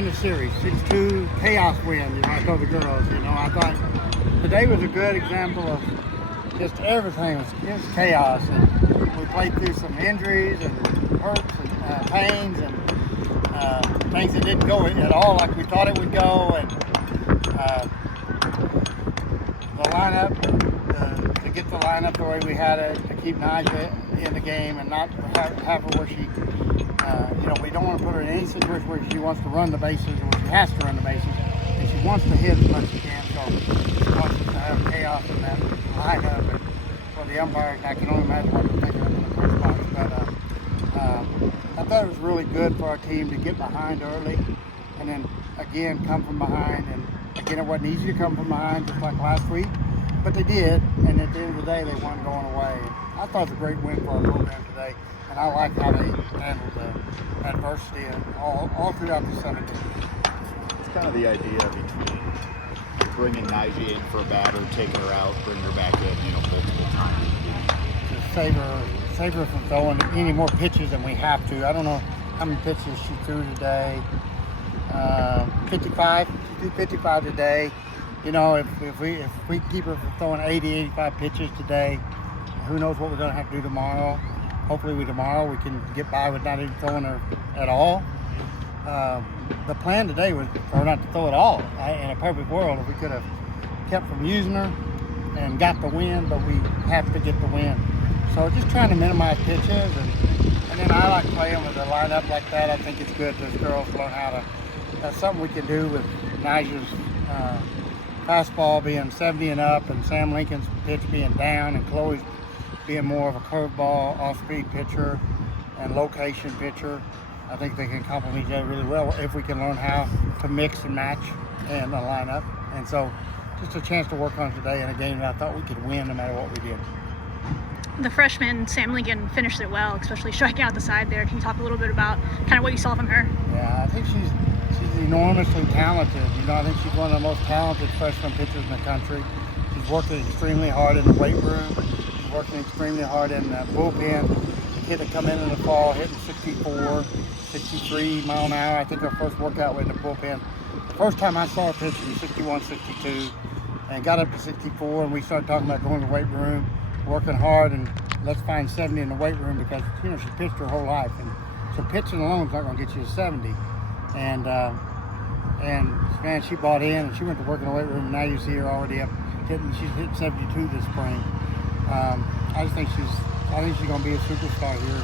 won the series, 6-2 chaos win. You know, I told the girls. You know, I thought today was a good example of just everything was chaos, and we played through some injuries and hurts and pains and things that didn't go at all like we thought it would go, and the lineup, to get the lineup the way we had it, to keep Naja in the game and not have her where she, you know, we don't want to put her in any situation where she wants to run the bases or where she has to run the bases, and she wants to hit as much as she can, so she wants us to have chaos in that lineup. And for the umpires, I can only imagine what they're thinking of in the first box, but I thought it was really good for our team to get behind early and then again come from behind. And again, it wasn't easy to come from behind just like last week, but they did, and at the end of the day they won going away. I thought it was a great win for our program today, and I like how they handled the adversity all throughout the 7 games. It's kind of the idea between bringing Naja in for a batter, taking her out, bringing her back in, you know, multiple times. To save her from throwing any more pitches than we have to. I don't know how many pitches she threw today. 55. She threw 55 today. You know, if we keep her from throwing 80, 85 pitches today, who knows what we're going to have to do tomorrow. Hopefully tomorrow we can get by with not even throwing her at all. The plan today was for her not to throw at all. In a perfect world, if we could have kept from using her and got the win, but we have to get the win. So just trying to minimize pitches, and then I like playing with a lineup like that. I think it's good as girls learn how to. That's something we can do with Naja's fastball being 70 and up, and Sam Lincoln's pitch being down, and Chloe's being more of a curveball, off-speed pitcher and location pitcher. I think they can complement each other really well if we can learn how to mix and match in the lineup. And so just a chance to work on today in a game that I thought we could win no matter what we did. The freshman, Sam Lincoln, finished it well, especially striking out the side there. Can you talk a little bit about kind of what you saw from her? Yeah, I think she's enormously talented. You know, I think she's one of the most talented freshman pitchers in the country. She's working extremely hard in the weight room. She's working extremely hard in the bullpen. She hit it come in the fall, hitting 64, 63 mile an hour. I think her first workout was in the bullpen. The first time I saw her pitch, she was 61, 62, and got up to 64, and we started talking about going to the weight room, working hard, and let's find 70 in the weight room because, you know, she pitched her whole life. And so pitching alone is not going to get you to 70. And man, she bought in, and she went to work in the weight room, and now you see her already up hitting. She's hit 72 this spring. I think she's going to be a superstar here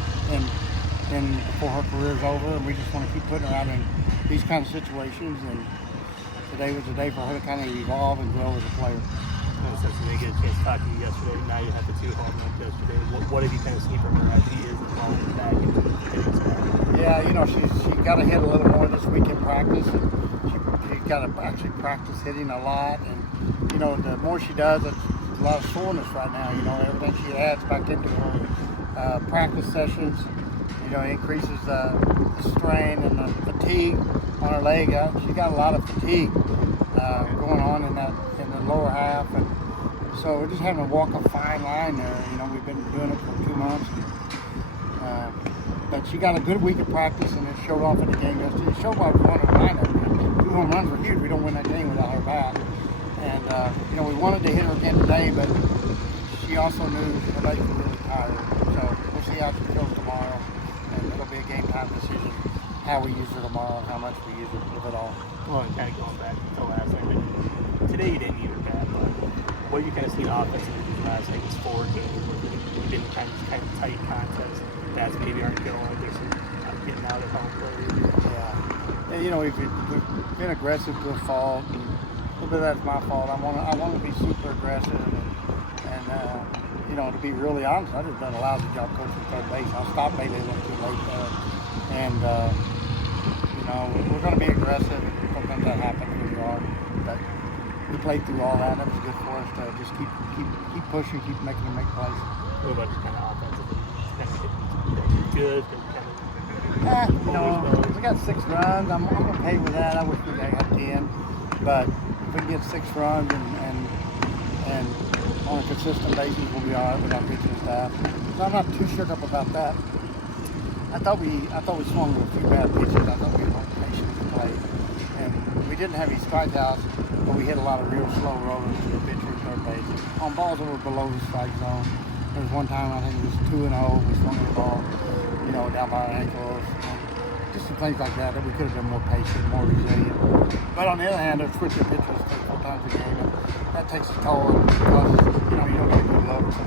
and before her career's over, and we just want to keep putting her out in these kind of situations. And today was a day for her to kind of evolve and grow as a player. Since we didn't get a chance to talk to you yesterday, now you have the 2 home runs yesterday. What have you kind of seen from her as she is evolving back into the hitting side? Yeah, you know, she got to hit a little more this week in practice, and she got to actually practice hitting a lot. And you know, the more she does, it's a lot of soreness right now. You know, everything she adds back into her practice sessions, you know, increases the strain and the fatigue on her leg. She got a lot of fatigue going on in the lower half, and so we're just having to walk a fine line there. You know, we've been doing it for 2 months. But she got a good week of practice, and it showed off in the game yesterday. It showed off on her lineup. 2 home runs were huge. We don't win that game without her bat. And, you know, we wanted to hit her again today, but she also knew her legs were really tired. So we'll see how she feels tomorrow. And it'll be a game time decision how we use her tomorrow and how much we use her, if at all. Well, and kind of going back to last night, today you didn't need her bat, but what you kind of seen offensively these last, I think it's 4 games where we've been kind of tight contests. Bats maybe aren't going. There's some getting out at home play. Yeah. And, you know, we've been aggressive to a fault. And a little bit of that's my fault. I want to be super aggressive, and you know, to be really honest, I just done a lousy job coaching third base. I stopped maybe a little too late there, and you know, we're going to be aggressive. And sometimes that happens when you are, but we played through all that. That was good for us to just keep pushing, keep making them make plays. What about just kind of offensively? Good. You know, we got 6 runs. I'm okay with that. I wish we got 10, but if we can get 6 runs and on a consistent basis, we'll be all right with our pitching staff. So I'm not too shook up about that. I thought we swung with a few bad pitches. I thought we weren't patient to play, and we didn't have any strikeouts, but we hit a lot of real slow rollers to the pitcher at third base on balls that were below the strike zone. There was one time I think it was 2-0. We swung the ball, down by our ankles. And just some things like that we could have been more patient, more resilient. But on the other hand, they're switching pitchers 3-4 times a game, and that takes a toll because you don't get good luck. So